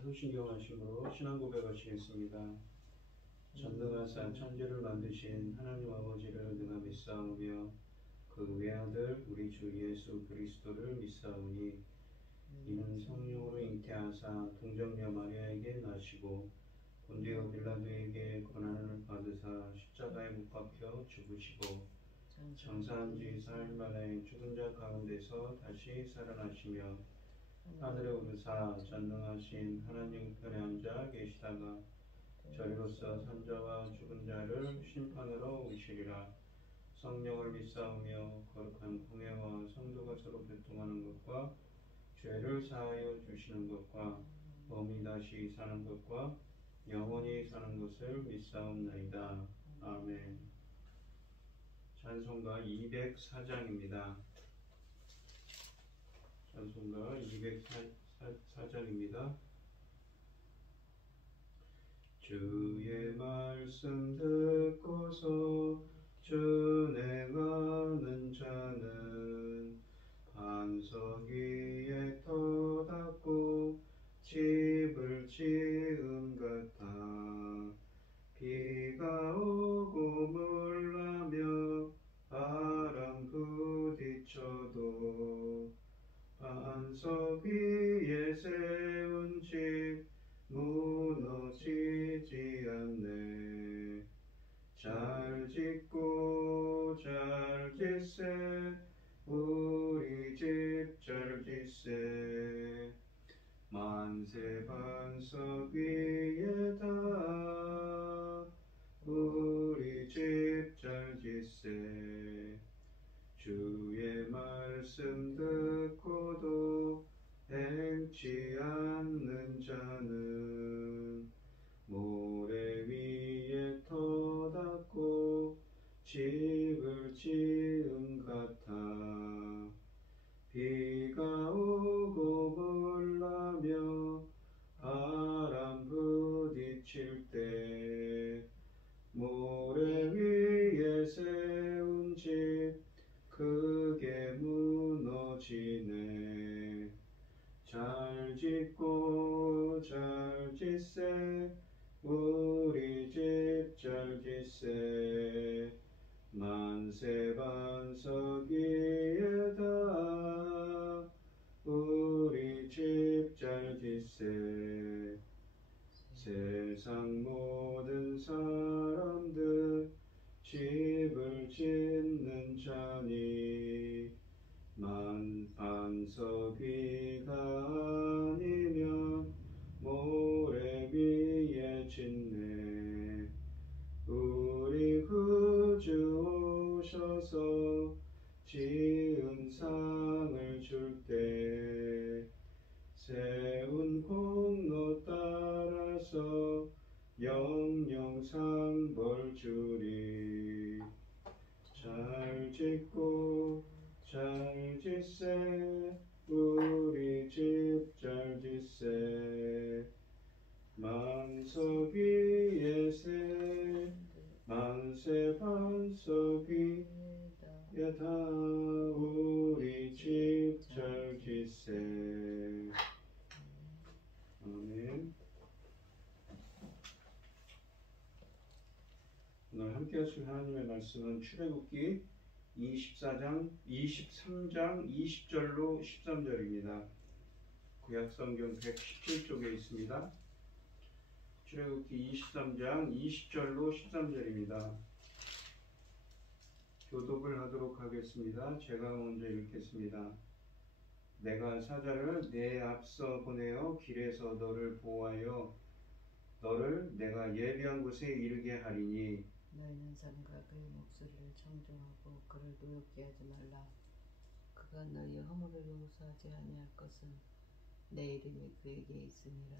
사도신경하심으로 신앙 고백하시겠습니다. 전능하사 천지를 만드신 하나님 아버지를 능하 믿사오며 그 외아들 우리 주 예수 그리스도를 믿사오니 이는 성령으로 잉태하사 동정녀 마리아에게 나시고 본디오 빌라도에게 고난을 받으사 십자가에 못 박혀 죽으시고 장사한 지 사흘 만에 죽은 자 가운데서 다시 살아나시며 하늘에 오르사 전능하신 하나님 우편에 앉아 계시다가 저리로서 산자와 죽은 자를 심판하러 오시리라. 성령을 믿사오며 거룩한 공예와 성도가 서로 교통하는 것과 죄를 사하여 주시는 것과 몸이 다시 사는 것과 영원히 사는 것을 믿사옵나이다. 아멘. 찬송가 204장입니다. 찬송가 204장입니다. 주의 말씀 듣고서 준행하는 자는 반석 위에 터닫고 집을 지은 같아. 비가 오고 물나며 바람 부딪혀도 반석 위에 세운 집 무너지지 않네. 잘 짓고 잘 짓세 우리 집 잘 짓세. 만세 반석 위에다 우리 집 잘 짓세. 주의 말씀 듣고도 행치 않는 자는 모래 위에 터닫고 집을 지은 같아. 비가 오고 물나며 바람 부딪힐 때 모래 위에 세운 집 크게 무너지네. 잘 짓고 잘 짓세 우리 집 잘 짓세. 만세 반석 위에다 우리 집 잘 짓세. 세상 모든 사람들 집을 짓는 자니 반석 위가 아니면 모래 위에 짓네. 우리 구주 오셔서 지은 상을 줄 때 세운 공로 따라서 영영 상 벌 주리. 잘 짓고 잘 짓세 우리 집 잘 짓세. 만석 위에 만세 반석 위에다 우리 집 잘 짓세. 아멘. 오늘 함께 하실 하나님의 말씀은 출애굽기 23장 20절로 13절입니다. 구약성경 117쪽에 있습니다. 출애굽기 23장 20절로 13절입니다. 교독을 하도록 하겠습니다. 제가 먼저 읽겠습니다. 내가 사자를 내 앞서 보내어 길에서 너를 보호하여 너를 내가 예비한 곳에 이르게 하리니 너희는 삼가 그의 목소리를 청종하고 그를 노엽게 하지 말라. 그가 너희의 허물을 용서하지 아니할 것은 내 이름이 그에게 있으니라.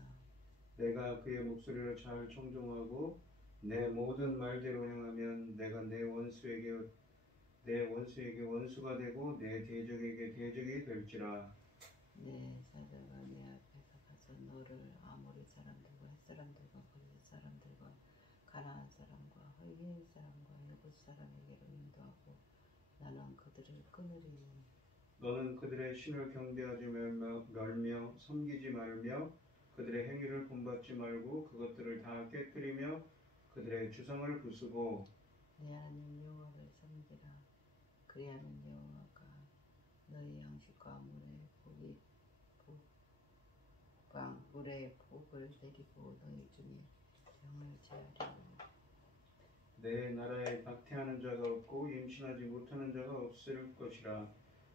내가 그의 목소리를 잘 청종하고 내 모든 말대로 행하면 내가 내 원수에게 원수가 되고 내 대적에게 대적이 될지라. 내 사자가 내 앞에서 가서 너를 아모리 사람들과 헷 사람들과 블레셋 사람들과 가나안 사람과 히브리 사람과 예붓 사람에게로 인도하고 나는 그들을 끊으리니 너는 그들의 신을 경배하지 말며 섬기지 말며 그들의 행위를 본받지 말고 그것들을 다 깨뜨리며 그들의 주성을 부수고 내 하나님 여호와를 섬기라. 그리하면 여호와가 너희 양식과 물의 복을 내리고 너희 중에 병을 제하리라. 내 나라에 박해하는 자가 없고 임신하지 못하는 자가 없을 것이라.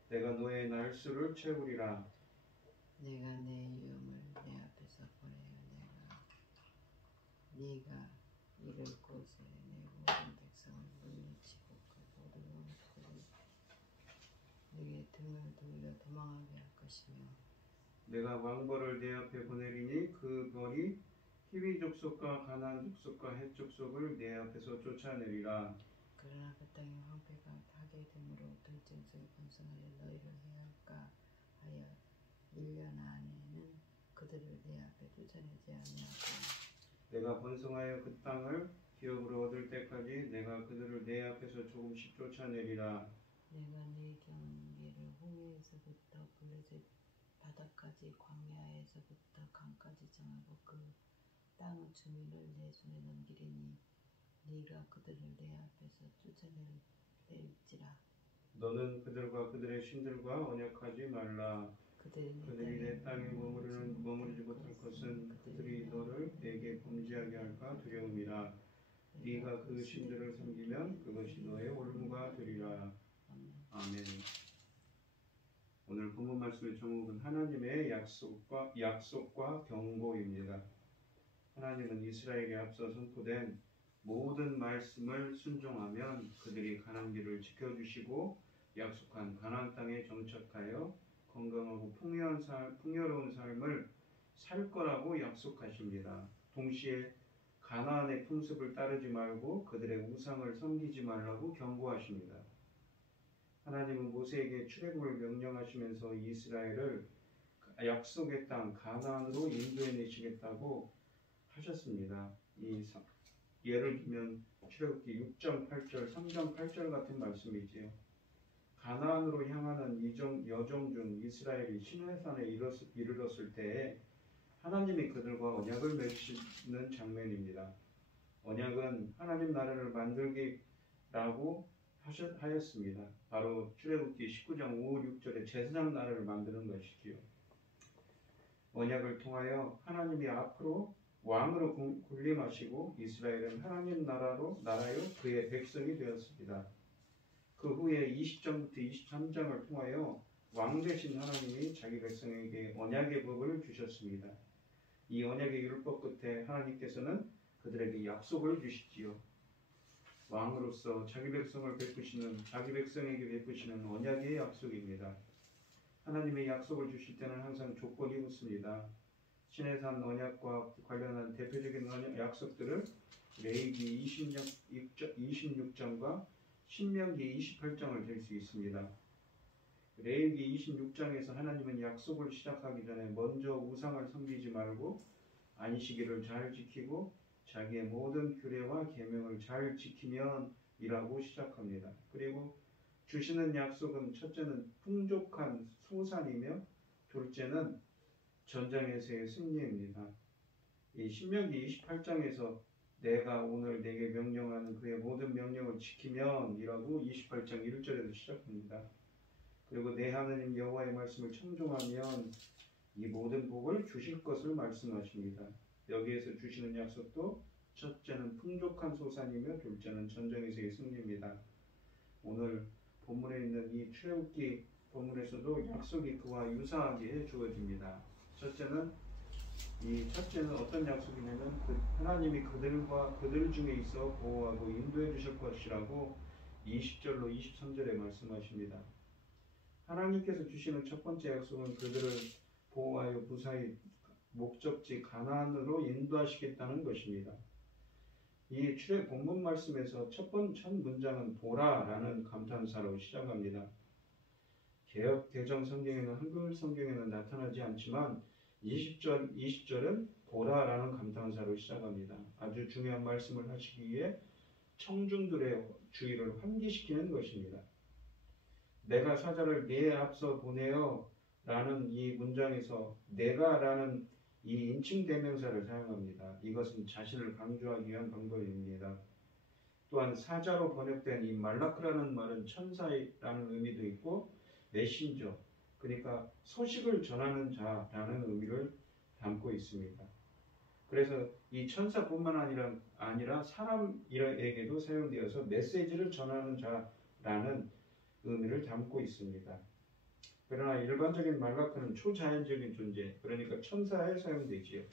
내가 너의 날수를 채우리라. 내가 내 위엄을 내 앞에서 보내어 네가 이를 곳에 내 모든 백성을 물리치고 그 모든 원수들을 네게 등을 돌려 도망하게 할 것이며 내가 왕벌을 내 앞에 보내리니 그 벌이 히위 족속과 가나안 족속과 헷 족속을 내 앞에서 쫓아내리라. 그러나 그 땅의 황폐가 하게 되므로 들짐승이 번성하여 너희를 해할까 하여 1년 안에는 그들을 내 앞에 쫓아내지 아니하고 내가 번성하여 그 땅을 기업으로 얻을 때까지 내가 그들을 내 앞에서 조금씩 쫓아내리라. 내가 네 경계를 홍해에서부터 블레셋 바다까지 광야에서부터 강까지 정하고 그 땅의 주민을 내 손에 넘기리니 네가 그들을 내 앞에서 쫓아낼지라. 너는 그들과 그들의 신들과 언약하지 말라. 그들이 내 땅에 머무르지 못할 것은 그들이 너를 내게 범죄하게 할까 두려움이라. 네가 그 신들을 섬기면 그것이 너의 올무가 되리라. 아멘. 오늘 본문 말씀의 제목은 하나님의 약속과 경고입니다. 하나님은 이스라엘에게 앞서 선포된 모든 말씀을 순종하면 그들이 가나안 길을 지켜주시고 약속한 가나안 땅에 정착하여 건강하고 풍요로운 삶을 살 거라고 약속하십니다. 동시에 가나안의 풍습을 따르지 말고 그들의 우상을 섬기지 말라고 경고하십니다. 하나님은 모세에게 출애굽을 명령하시면서 이스라엘을 약속의 땅 가나안으로 인도해내시겠다고 하셨습니다. 예를 들면 출애굽기 6.8절, 3.8절 같은 말씀이지요. 가나안으로 향하는 여정 중 이스라엘이 시내산에 이르렀을 때에 하나님이 그들과 언약을 맺으시는 장면입니다. 언약은 하나님 나라를 만들기라고 하였습니다. 바로 출애굽기 19장 5, 6절에 제사장 나라를 만드는 것이지요. 언약을 통하여 하나님이 앞으로 왕으로 군림하시고 이스라엘은 하나님 나라요 그의 백성이 되었습니다. 그 후에 20장부터 23장을 통하여 왕 되신 하나님이 자기 백성에게 언약의 법을 주셨습니다. 이 언약의 율법 끝에 하나님께서는 그들에게 약속을 주시지요. 왕으로서 자기 백성에게 베푸시는 언약의 약속입니다. 하나님의 약속을 주실 때는 항상 조건이 붙습니다. 시내산 언약과 관련한 대표적인 약속들을 레위기 26장과 신명기 28장을 들 수 있습니다. 레위기 26장에서 하나님은 약속을 시작하기 전에 먼저 우상을 섬기지 말고 안식일을 잘 지키고 자기의 모든 규례와 계명을 잘 지키면 이라고 시작합니다. 그리고 주시는 약속은 첫째는 풍족한 소산이며 둘째는 전장에서의 승리입니다. 이 신명기 28장에서 내가 오늘 내게 명령하는 그의 모든 명령을 지키면 이라고 28장 1절에서 시작합니다. 그리고 내 하나님 여호와의 말씀을 청종하면 이 모든 복을 주실 것을 말씀하십니다. 여기에서 주시는 약속도 첫째는 풍족한 소산이며 둘째는 전쟁에서의 승리입니다. 오늘 본문에 있는 이 출애굽기 본문에서도 약속이 그와 유사하게 해 주어집니다. 첫째는 어떤 약속이냐면 하나님이 그들 중에 있어 보호하고 인도해 주실 것이라고 20절로 23절에 말씀하십니다. 하나님께서 주시는 첫 번째 약속은 그들을 보호하여 무사히 목적지 가나안으로 인도하시겠다는 것입니다. 이 본문 말씀에서 첫 문장은 보라라는 감탄사로 시작합니다. 개역 개정 성경에는 한글 성경에는 나타나지 않지만 20절은 보라라는 감탄사로 시작합니다. 아주 중요한 말씀을 하시기 위해 청중들의 주의를 환기시키는 것입니다. 내가 사자를 네 앞서 보내어 라는 이 문장에서 내가 라는 이 인칭 대명사를 사용합니다. 이것은 자신을 강조하기 위한 방법입니다. 또한 사자로 번역된 이 말라크라는 말은 천사라는 의미도 있고 메신저, 그러니까 소식을 전하는 자라는 의미를 담고 있습니다. 그래서 이 천사뿐만 아니라 사람에게도 사용되어서 메시지를 전하는 자라는 의미를 담고 있습니다. 그러나 일반적인 말라크는 초자연적인 존재, 그러니까 천사에 사용되지요.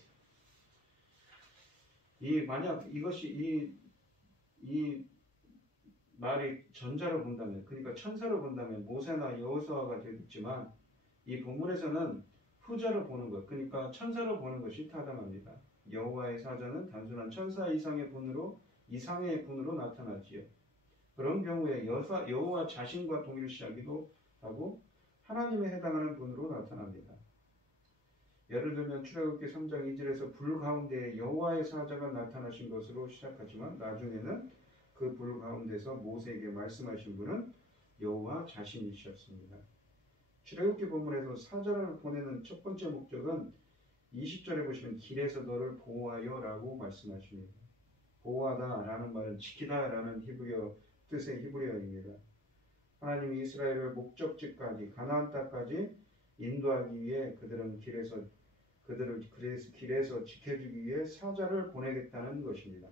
만약 이것이 이 말이 전자로 본다면, 그러니까 천사로 본다면 모세나 여호수아가 되겠지만 이 본문에서는 후자로 보는 것, 그러니까 천사로 보는 것이 타당합니다. 여호와의 사자는 단순한 천사 이상의 분으로 나타나지요. 그런 경우에 여호와 자신과 동일시하기도 하고 하나님에 해당하는 분으로 나타납니다. 예를 들면 출애굽기 3장 2절에서 불 가운데 여호와의 사자가 나타나신 것으로 시작하지만 나중에는 그 불 가운데서 모세에게 말씀하신 분은 여호와 자신이셨습니다. 출애굽기 본문에서 사자를 보내는 첫 번째 목적은 20절에 보시면 길에서 너를 보호하여 라고 말씀하십니다. 보호하다 라는 말은 지키다 라는 뜻의 히브리어입니다. 하나님이 이스라엘을 목적지까지 가나안 땅까지 인도하기 위해 그들을 길에서 지켜주기 위해 사자를 보내겠다는 것입니다.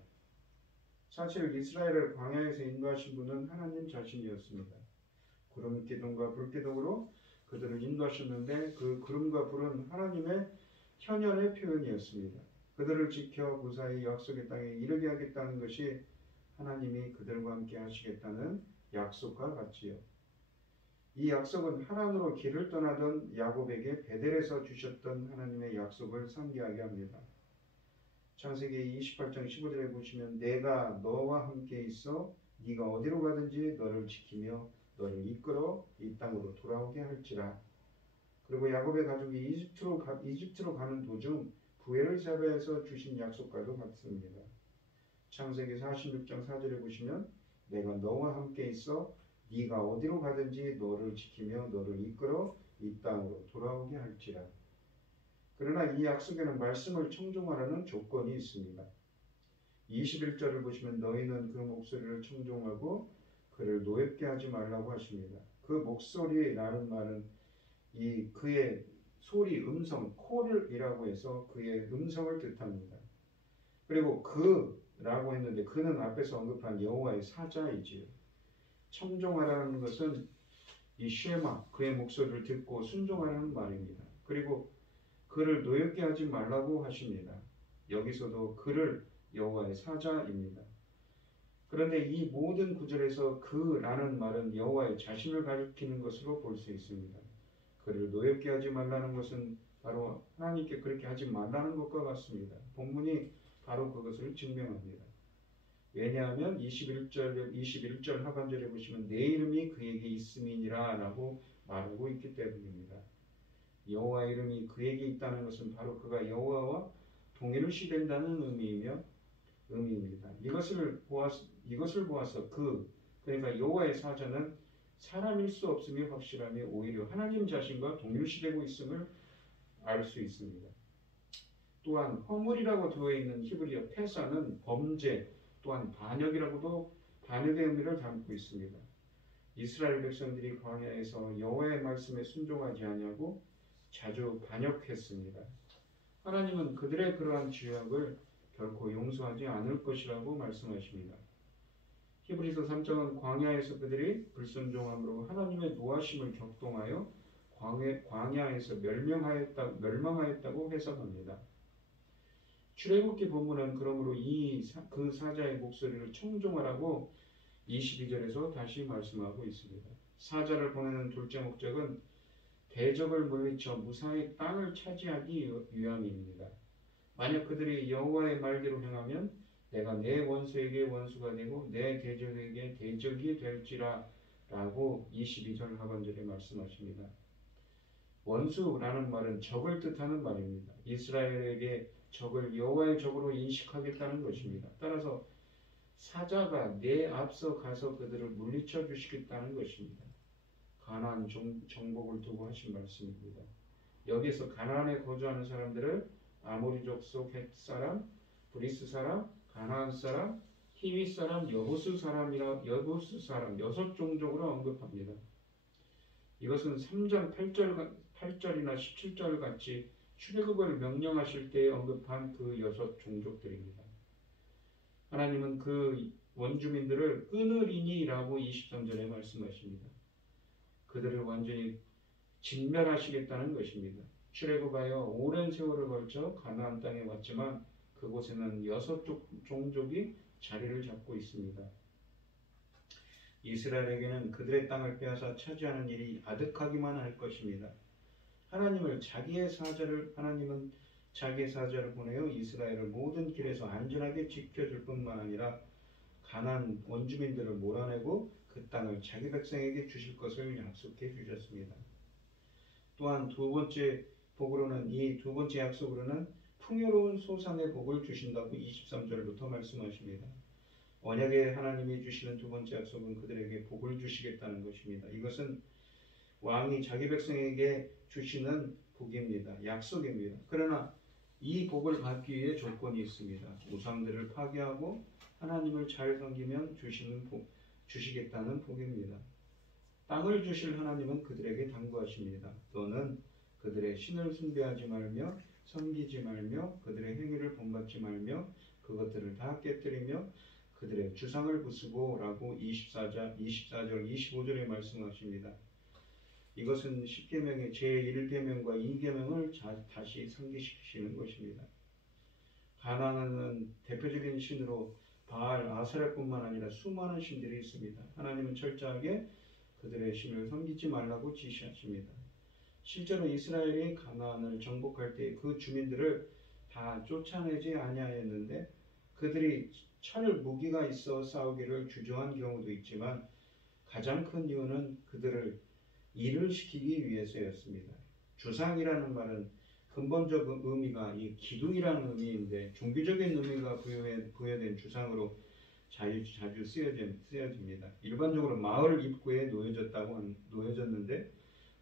사실 이스라엘을 광야에서 인도하신 분은 하나님 자신이었습니다. 구름 기둥과 불 기둥으로 그들을 인도하셨는데 그 구름과 불은 하나님의 현현의 표현이었습니다. 그들을 지켜 무사히 약속의 땅에 이르게 하겠다는 것이 하나님이 그들과 함께 하시겠다는 약속과 같지요. 이 약속은 하란으로 길을 떠나던 야곱에게 베델에서 주셨던 하나님의 약속을 상기하게 합니다. 창세기 28장 15절에 보시면 내가 너와 함께 있어 네가 어디로 가든지 너를 지키며 너를 이끌어 이 땅으로 돌아오게 할지라. 그리고 야곱의 가족이 이집트로 가는 도중 부엘세바에서 주신 약속과도 같습니다. 창세기 46장 4절에 보시면 내가 너와 함께 있어 네가 어디로 가든지 너를 지키며 너를 이끌어 이 땅으로 돌아오게 할지라. 그러나 이 약속에는 말씀을 청종하라는 조건이 있습니다. 21절을 보시면 너희는 그 목소리를 청종하고 그를 노엽게 하지 말라고 하십니다. 그 목소리라는 말은 그의 소리, 음성, 콜이라고 해서 그의 음성을 뜻합니다. 그리고 그라고 했는데 그는 앞에서 언급한 여호와의 사자이지요. 청종하라는 것은 이 쉐마, 그의 목소리를 듣고 순종하라는 말입니다. 그리고 그를 노엽게 하지 말라고 하십니다. 여기서도 그를 여호와의 사자입니다. 그런데 이 모든 구절에서 그라는 말은 여호와의 자신을 가리키는 것으로 볼 수 있습니다. 그를 노엽게 하지 말라는 것은 바로 하나님께 그렇게 하지 말라는 것과 같습니다. 본문이 바로 그것을 증명합니다. 왜냐하면 21절 하반절에 보시면 내 이름이 그에게 있음이니라 라고 말하고 있기 때문입니다. 여호와의 이름이 그에게 있다는 것은 바로 그가 여호와와 동일시된다는 의미입니다. 이것을 보아서 그러니까 여호와의 사자는 사람일 수 없음이 확실하며 오히려 하나님 자신과 동일시되고 있음을 알 수 있습니다. 또한 허물이라고 되어 있는 히브리어 페사는 범죄, 또한 반역의 의미를 담고 있습니다. 이스라엘 백성들이 광야에서 여호와의 말씀에 순종하지 아니하고 자주 반역했습니다. 하나님은 그들의 그러한 죄악을 결코 용서하지 않을 것이라고 말씀하십니다. 히브리서 3장은 광야에서 그들이 불순종함으로 하나님의 노하심을 격동하여 광야에서 멸망하였다고 해석합니다. 출애굽기 본문은 그러므로 그 사자의 목소리를 청종하라고 22절에서 다시 말씀하고 있습니다. 사자를 보내는 둘째 목적은 대적을 물리쳐 무사히 땅을 차지하기 위함입니다. 만약 그들이 여호와의 말대로 행하면 내가 내 원수에게 원수가 되고 내 대적에게 대적이 될지라 라고 22절 하반절에 말씀하십니다. 원수라는 말은 적을 뜻하는 말입니다. 이스라엘에게 적을 여호와의 적으로 인식하겠다는 것입니다. 따라서 사자가 내 앞서 가서 그들을 물리쳐 주시겠다는 것입니다. 가나안 정복을 두고 하신 말씀입니다. 여기서 가나안에 거주하는 사람들을 아모리 족속 헷 사람, 브리스 사람, 가나안 사람, 히위 사람, 여부스 사람이라 여부스 사람 6종족으로 언급합니다. 이것은 3장 8절이나 17절 같이 출애굽을 명령하실 때 언급한 그 6종족들입니다. 하나님은 그 원주민들을 끊으리니라고 23절에 말씀하십니다. 그들을 완전히 진멸하시겠다는 것입니다. 출애굽하여 오랜 세월을 걸쳐 가나안 땅에 왔지만 그곳에는 6종족이 자리를 잡고 있습니다. 이스라엘에게는 그들의 땅을 빼앗아 차지하는 일이 아득하기만 할 것입니다. 하나님은 자기의 사자를 보내어 이스라엘을 모든 길에서 안전하게 지켜줄 뿐만 아니라 가나안 원주민들을 몰아내고 그 땅을 자기 백성에게 주실 것을 약속해 주셨습니다. 또한 두 번째 약속으로는 풍요로운 소산의 복을 주신다고 23절부터 말씀하십니다. 언약의 하나님이 주시는 두 번째 약속은 그들에게 복을 주시겠다는 것입니다. 이것은 왕이 자기 백성에게 주시는 복입니다. 약속입니다. 그러나 이 복을 받기 위해 조건이 있습니다. 우상들을 파괴하고 하나님을 잘 섬기면 주시겠다는 복입니다. 땅을 주실 하나님은 그들에게 당부하십니다. 너는 그들의 신을 숭배하지 말며 섬기지 말며 그들의 행위를 본받지 말며 그것들을 다 깨뜨리며 그들의 주상을 부수고 라고 24절 25절에 말씀하십니다. 이것은 10계명의 제1계명과 2계명을 다시 상기시키시는 것입니다. 가나안은 대표적인 신으로 바알, 아세라뿐만 아니라 수많은 신들이 있습니다. 하나님은 철저하게 그들의 신을 섬기지 말라고 지시하십니다. 실제로 이스라엘이 가나안을 정복할 때 그 주민들을 다 쫓아내지 아니하였는데 그들이 철 무기가 있어 싸우기를 주저한 경우도 있지만 가장 큰 이유는 그들을 일을 시키기 위해서였습니다. 주상이라는 말은 근본적 의미가 이 기둥이라는 의미인데 종교적인 의미가 부여된 주상으로 자주 쓰여집니다. 일반적으로 마을 입구에 놓여졌는데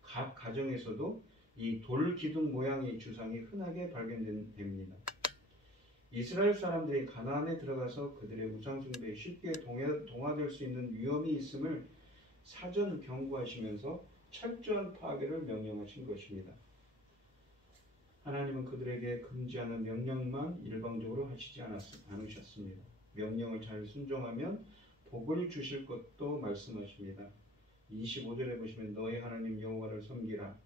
각 가정에서도 이 돌 기둥 모양의 주상이 흔하게 발견됩니다. 이스라엘 사람들이 가나안에 들어가서 그들의 우상 숭배에 쉽게 동화될 수 있는 위험이 있음을 사전 경고하시면서 철저한 파괴를 명령하신 것입니다. 하나님은 그들에게 금지하는 명령만 일방적으로 하시지 않으셨습니다. 명령을 잘 순종하면 복을 주실 것도 말씀하십니다. 25절에 보시면 너희 하나님 여호와를 섬기라.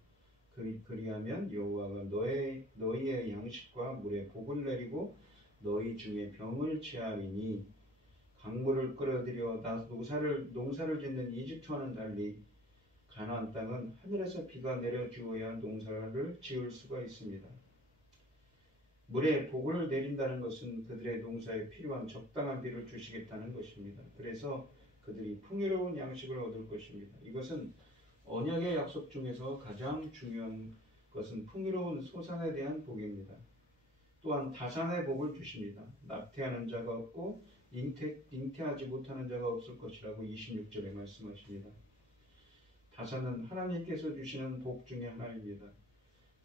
그리하면 여호와가 너희의 양식과 물에 복을 내리고 너희 중에 병을 제하리니 강물을 끌어들여 농사를 짓는 이집트와는 달리 가나안 땅은 하늘에서 비가 내려 주어야 농사를 지을 수가 있습니다. 물에 복을 내린다는 것은 그들의 농사에 필요한 적당한 비를 주시겠다는 것입니다. 그래서 그들이 풍요로운 양식을 얻을 것입니다. 이것은 언약의 약속 중에서 가장 중요한 것은 풍요로운 소산에 대한 복입니다. 또한 다산의 복을 주십니다. 낙태하는 자가 없고 잉태하지 못하는 자가 없을 것이라고 26절에 말씀하십니다. 다산은 하나님께서 주시는 복 중에 하나입니다.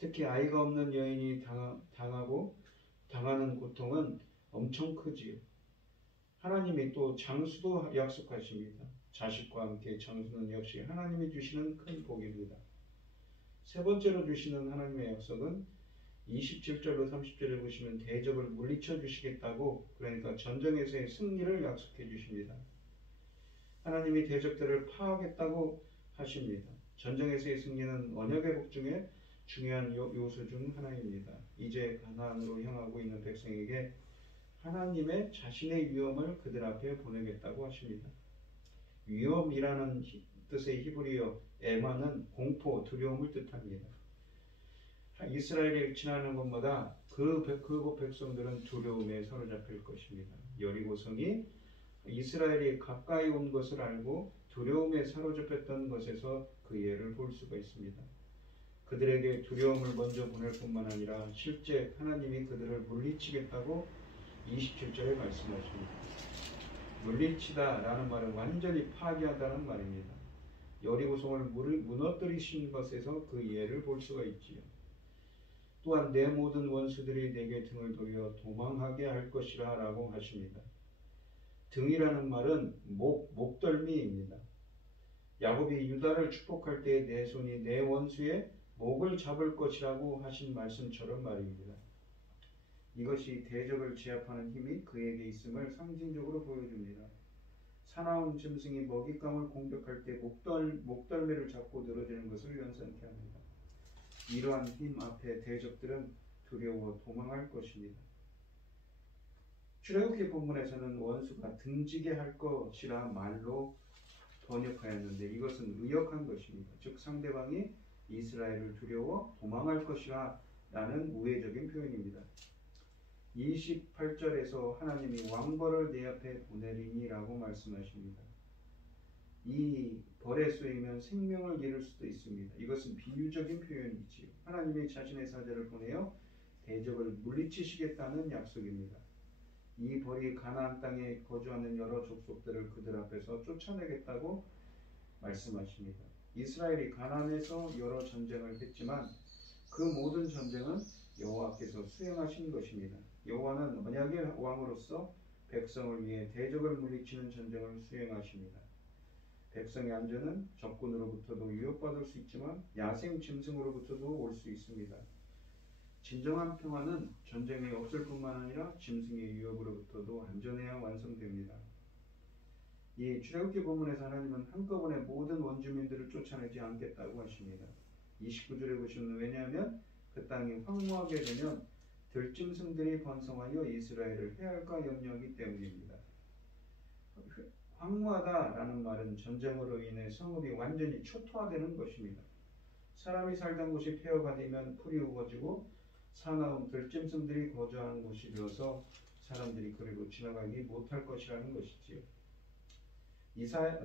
특히 아이가 없는 여인이 당하는 고통은 엄청 크지요. 하나님이 또 장수도 약속하십니다. 자식과 함께 장수는 역시 하나님이 주시는 큰 복입니다. 세 번째로 주시는 하나님의 약속은 27절로 30절에 보시면 대적을 물리쳐 주시겠다고, 그러니까 전쟁에서의 승리를 약속해 주십니다. 하나님이 대적들을 파하겠다고 하십니다. 전쟁에서의 승리는 언약의 복 중에 중요한 요소 중 하나입니다. 이제 가나안으로 향하고 있는 백성에게 하나님의 자신의 위엄을 그들 앞에 보내겠다고 하십니다. 위엄이라는 뜻의 히브리어 에마는 공포, 두려움을 뜻합니다. 이스라엘이 지나는 곳마다 그곳 백성들은 두려움에 사로잡힐 것입니다. 여리고성이 이스라엘이 가까이 온 것을 알고 두려움에 사로잡혔던 것에서 그 예를 볼 수가 있습니다. 그들에게 두려움을 먼저 보낼 뿐만 아니라 실제 하나님이 그들을 물리치겠다고 27절에 말씀하십니다. 물리치다 라는 말은 완전히 파괴하다는 말입니다. 여리고성을 무너뜨리신 것에서 그 예를 볼 수가 있지요. 또한 내 모든 원수들이 내게 등을 돌려 도망하게 할 것이라 라고 하십니다. 등이라는 말은 목덜미입니다. 야곱이 유다를 축복할 때 내 손이 내 원수의 목을 잡을 것이라고 하신 말씀처럼 말입니다. 이것이 대적을 제압하는 힘이 그에게 있음을 상징적으로 보여줍니다. 사나운 짐승이 먹잇감을 공격할 때 목덜미를 잡고 늘어지는 것을 연상케 합니다. 이러한 힘 앞에 대적들은 두려워 도망할 것입니다. 출애굽기 본문에서는 원수가 등지게 할 것이라 말로 번역하였는데 이것은 의역한 것입니다. 즉 상대방이 이스라엘을 두려워 도망할 것이라 라는 우회적인 표현입니다. 28절에서 하나님이 왕벌을 내 앞에 보내리니 라고 말씀하십니다. 이 벌에 쏘이면 생명을 잃을 수도 있습니다. 이것은 비유적인 표현이지요. 하나님이 자신의 사자를 보내어 대적을 물리치시겠다는 약속입니다. 이 벌이 가나안 땅에 거주하는 여러 족속들을 그들 앞에서 쫓아내겠다고 말씀하십니다. 이스라엘이 가나안에서 여러 전쟁을 했지만 그 모든 전쟁은 여호와께서 수행하신 것입니다. 여호와는 언약의 왕으로서 백성을 위해 대적을 물리치는 전쟁을 수행하십니다. 백성의 안전은 적군으로부터도 위협받을 수 있지만 야생 짐승으로부터도 올 수 있습니다. 진정한 평화는 전쟁이 없을 뿐만 아니라 짐승의 위협으로부터도 안전해야 완성됩니다. 이 출애굽기 본문에서 하나님은 한꺼번에 모든 원주민들을 쫓아내지 않겠다고 하십니다. 29절에 보시면 왜냐하면 그 땅이 황무하게 되면 들짐승들이 번성하여 이스라엘을 해할까 염려하기 때문입니다. 황무하다라는 말은 전쟁으로 인해 성읍이 완전히 초토화되는 것입니다. 사람이 살던 곳이 폐허가 되면 풀이 우거지고 사나운 들짐승들이 거주하는 곳이 되어서 사람들이 그리고 지나가기 못할 것이라는 것이지요. 이사야서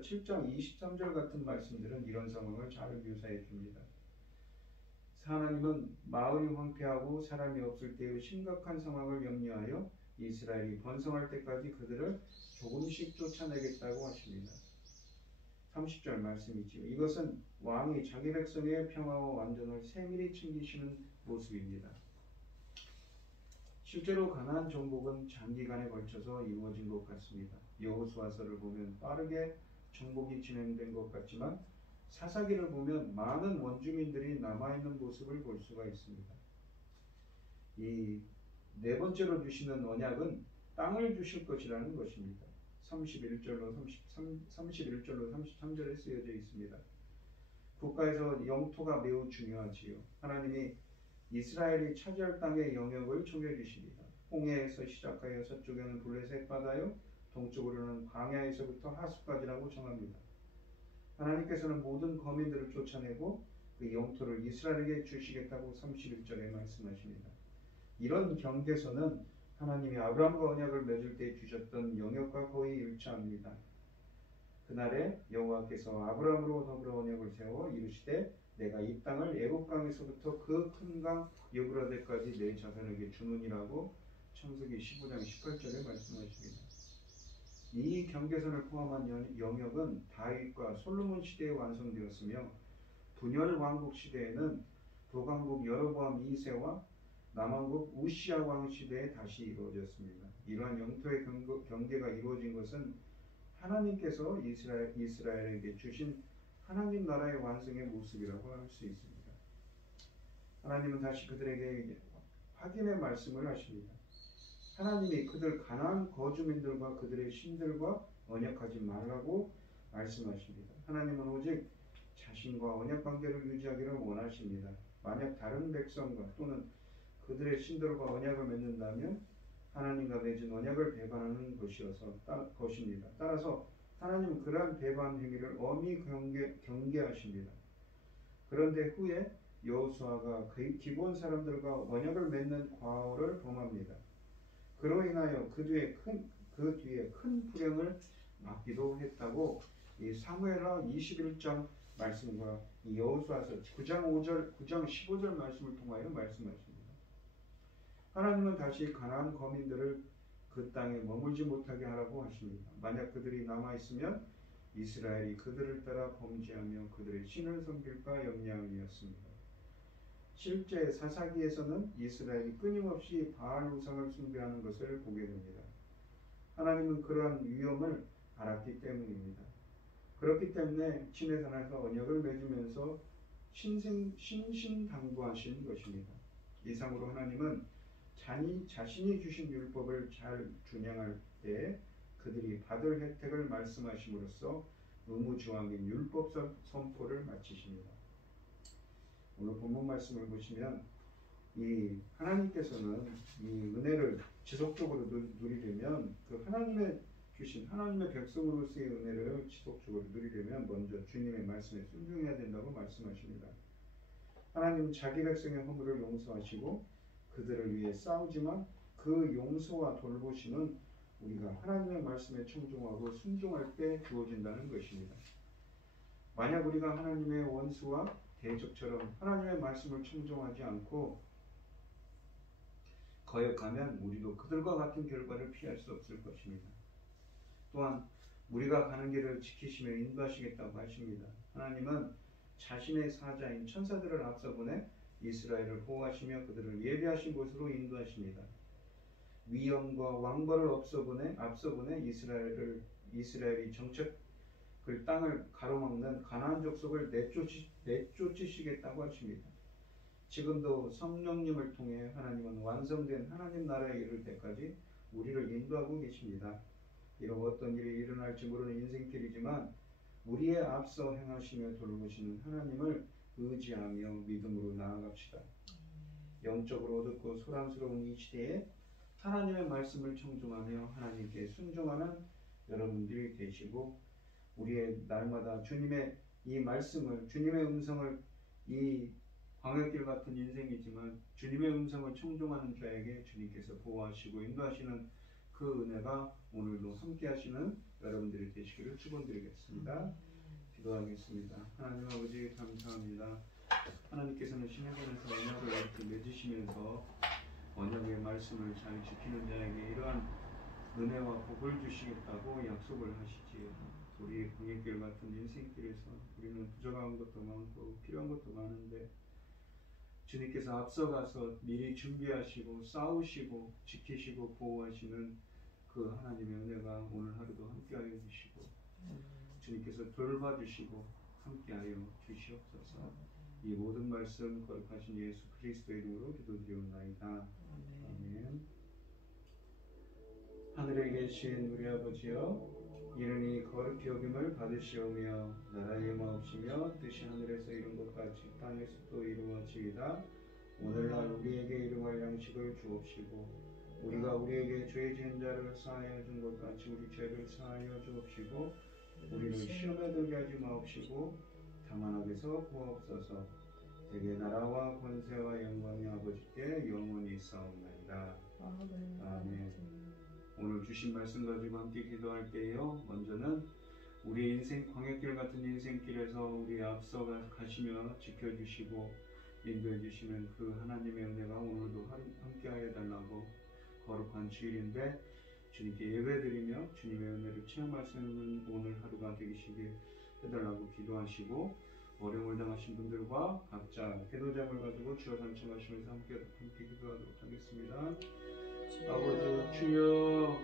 7장 23절 같은 말씀들은 이런 상황을 잘 묘사해 줍니다. 하나님은 마을이 황폐하고 사람이 없을 때의 심각한 상황을 염려하여 이스라엘이 번성할 때까지 그들을 조금씩 쫓아내겠다고 하십니다. 30절 말씀이지요. 이것은 왕이 자기 백성의 평화와 완전을 세밀히 챙기시는 모습입니다. 실제로 가나안 정복은 장기간에 걸쳐서 이루어진 것 같습니다. 여호수아서를 보면 빠르게 정복이 진행된 것 같지만 사사기를 보면 많은 원주민들이 남아있는 모습을 볼 수가 있습니다. 이 네 번째로 주시는 언약은 땅을 주실 것이라는 것입니다. 31절로 33절에 쓰여져 있습니다. 국가에서 영토가 매우 중요하지요. 하나님이 이스라엘이 차지할 땅의 영역을 정해주십니다. 홍해에서 시작하여 서쪽에는 블레셋 바다요, 동쪽으로는 광야에서부터 하수까지라고 정합니다. 하나님께서는 모든 거민들을 쫓아내고 그 영토를 이스라엘에게 주시겠다고 31절에 말씀하십니다. 이런 경계선은 하나님이 아브라함과 언약을 맺을 때 주셨던 영역과 거의 일치합니다. 그날에 여호와께서 아브라함으로 더불어 언약을 세워 이르시되 내가 이 땅을 애굽 강에서부터 그 큰 강 유브라데까지 내 자손에게 주느니라고 창세기 15장 18절에 말씀하십니다. 이 경계선을 포함한 영역은 다윗과 솔로몬 시대에 완성되었으며 분열 왕국 시대에는 북왕국 여로보암 2세와 남왕국 우시야 왕 시대에 다시 이루어졌습니다. 이러한 영토의 경계가 이루어진 것은 하나님께서 이스라엘에게 주신 하나님 나라의 완성의 모습이라고 할 수 있습니다. 하나님은 다시 그들에게 확인의 말씀을 하십니다. 하나님이 그들 가나안 거주민들과 그들의 신들과 언약하지 말라고 말씀하십니다. 하나님은 오직 자신과 언약 관계를 유지하기를 원하십니다. 만약 다른 백성과 또는 그들의 신들과 언약을 맺는다면 하나님과 맺은 언약을 배반하는 것입니다. 따라서 하나님은 그러한 배반 행위를 엄히 경계하십니다. 그런데 후에 여호수아가 그 기브온 사람들과 언약을 맺는 과오를 범합니다. 그로 인하여 그 뒤에 큰 불행을 맞기도 했다고 이 사무엘하 21장 말씀과 이 여호수아서 9장 15절 말씀을 통하여 말씀하십니다. 하나님은 다시 가나안 거민들을 그 땅에 머물지 못하게 하라고 하십니다. 만약 그들이 남아있으면 이스라엘이 그들을 따라 범죄하며 그들의 신을 섬길까 염려함이었습니다. 실제 사사기에서는 이스라엘이 끊임없이 바알 우상을 숭배하는 것을 보게 됩니다. 하나님은 그러한 위험을 알았기 때문입니다. 그렇기 때문에 시내산에서 언약을 맺으면서 신신당부하신 것입니다. 이상으로 하나님은 자신이 주신 율법을 잘 준행할 때 그들이 받을 혜택을 말씀하심으로써 의무주왕인 율법 선포를 마치십니다. 오늘 본문 말씀을 보시면 이 하나님께서는 이 은혜를 지속적으로 누리려면 그 하나님의 주신 하나님의 백성으로서의 은혜를 지속적으로 누리려면 먼저 주님의 말씀에 순종해야 된다고 말씀하십니다. 하나님은 자기 백성의 허물을 용서하시고 그들을 위해 싸우지만 그 용서와 돌보심은 우리가 하나님의 말씀에 청종하고 순종할 때 주어진다는 것입니다. 만약 우리가 하나님의 원수와 대적처럼 하나님의 말씀을 청종하지 않고 거역하면 우리도 그들과 같은 결과를 피할 수 없을 것입니다. 또한 우리가 가는 길을 지키시며 인도하시겠다고 하십니다. 하나님은 자신의 사자인 천사들을 앞서 보내 이스라엘을 보호하시며 그들을 예비하신 곳으로 인도하십니다. 위험과 왕벌을 앞서 보내 이스라엘이 정착 땅을 가로막는 가나안 족속을 내쫓으시겠다고 하십니다. 지금도 성령님을 통해 하나님은 완성된 하나님 나라에 이를 때까지 우리를 인도하고 계십니다. 이런 어떤 일이 일어날지 모르는 인생길이지만 우리의 앞서 행하시며 돌보시는 하나님을 의지하며 믿음으로 나아갑시다. 영적으로 어둡고 소란스러운 이 시대에 하나님의 말씀을 청종하며 하나님께 순종하는 여러분들이 되시고 우리의 날마다 주님의 이 말씀을 주님의 음성을 이 광야길 같은 인생이지만 주님의 음성을 청종하는 자에게 주님께서 보호하시고 인도하시는 그 은혜가 오늘도 함께 하시는 여러분들이 되시기를 축원드리겠습니다. 기도하겠습니다. 하나님 아버지 감사합니다. 하나님께서는 시내산에서 언약을 이렇게 맺으시면서 언약의 말씀을 잘 지키는 자에게 이러한 은혜와 복을 주시겠다고 약속을 하시지요. 우리 광야길 같은 인생길에서 우리는 부족한 것도 많고 필요한 것도 많은데 주님께서 앞서가서 미리 준비하시고 싸우시고 지키시고 보호하시는 그 하나님의 은혜가 오늘 하루도 함께하여 주시고 주님께서 돌봐주시고 함께하여 주시옵소서. 이 모든 말씀 거룩하신 예수 그리스도의 이름으로 기도드리옵나이다. 아멘. 하늘에 계신 우리 아버지여, 이름이 거룩히 여김을 받으시오며 나라의 마옵시며 뜻이 하늘에서 이룬 것 같이 땅에서도 이루어지이다. 오늘날 우리에게 일용할 양식을 주옵시고 우리가 우리에게 죄 지은 자를 사하여 준 것 같이 우리 죄를 사하여 주옵시고 우리를 시험에 들게 하지 마옵시고 다만 악에서 구하옵소서. 대개 나라와 권세와 영광이 아버지께 영원히 있사옵나이다. 아멘. 오늘 주신 말씀 가지고 함께 기도할 때요, 먼저는 우리 인생 광야길 같은 인생길에서 우리 앞서 가시며 지켜주시고 인도해 주시는 그 하나님의 은혜가 오늘도 함께하여 달라고 거룩한 주일인데 주님께 예배드리며 주님의 은혜를 체험할 수 있는 오늘 하루가 되시길 해달라고 기도하시고 어려움을 당하신 분들과 각자 기도자를 가지고 주여 단청하시면서 함께 기도하도록 하겠습니다. 아버지 주여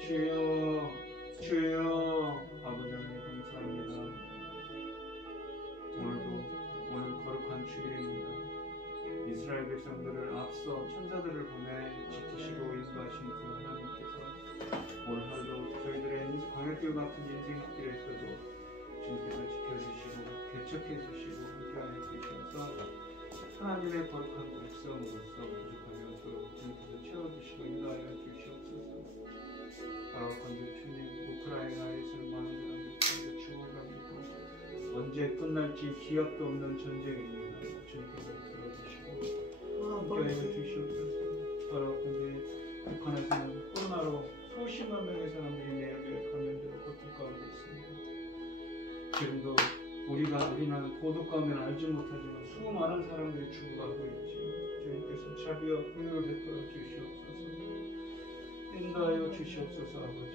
주여 주여 아버지 하나님 감사합니다. 오늘 거룩한 주일입니다. 이스라엘 백성들을 앞서 천사들을 보내 지키시고 인도하신 그 하나님께서 오늘 하루도 저희들의 광야길 같은 인생길에서도 주님께서 지켜주시고 개척해 주시고 함께하여 주셔서 하나님의 거룩한 백성으로서 부족함이 없도록 주님께서 채워주시고 인도하여 주시옵소서. 바라건대 주님, 우크라이나에서 많은 사람들이 죽어갑니다. 언제 끝날지 기약도 없는 전쟁입니다. 주님께서 들어주시고 함께하여 주시옵소서. 바라건대 북한에서는 코로나로 수십만 명의 사람들이 매일매일 감염되고 고통 가운데 있습니다. 지금도 우리는 고독 가운데는 알지 못하지만 수많은 사람들이 죽어가고 있지요. 주님께서 자비와 긍휼을 베풀어 주시옵소서. 인도하여 주시옵소서. 아버지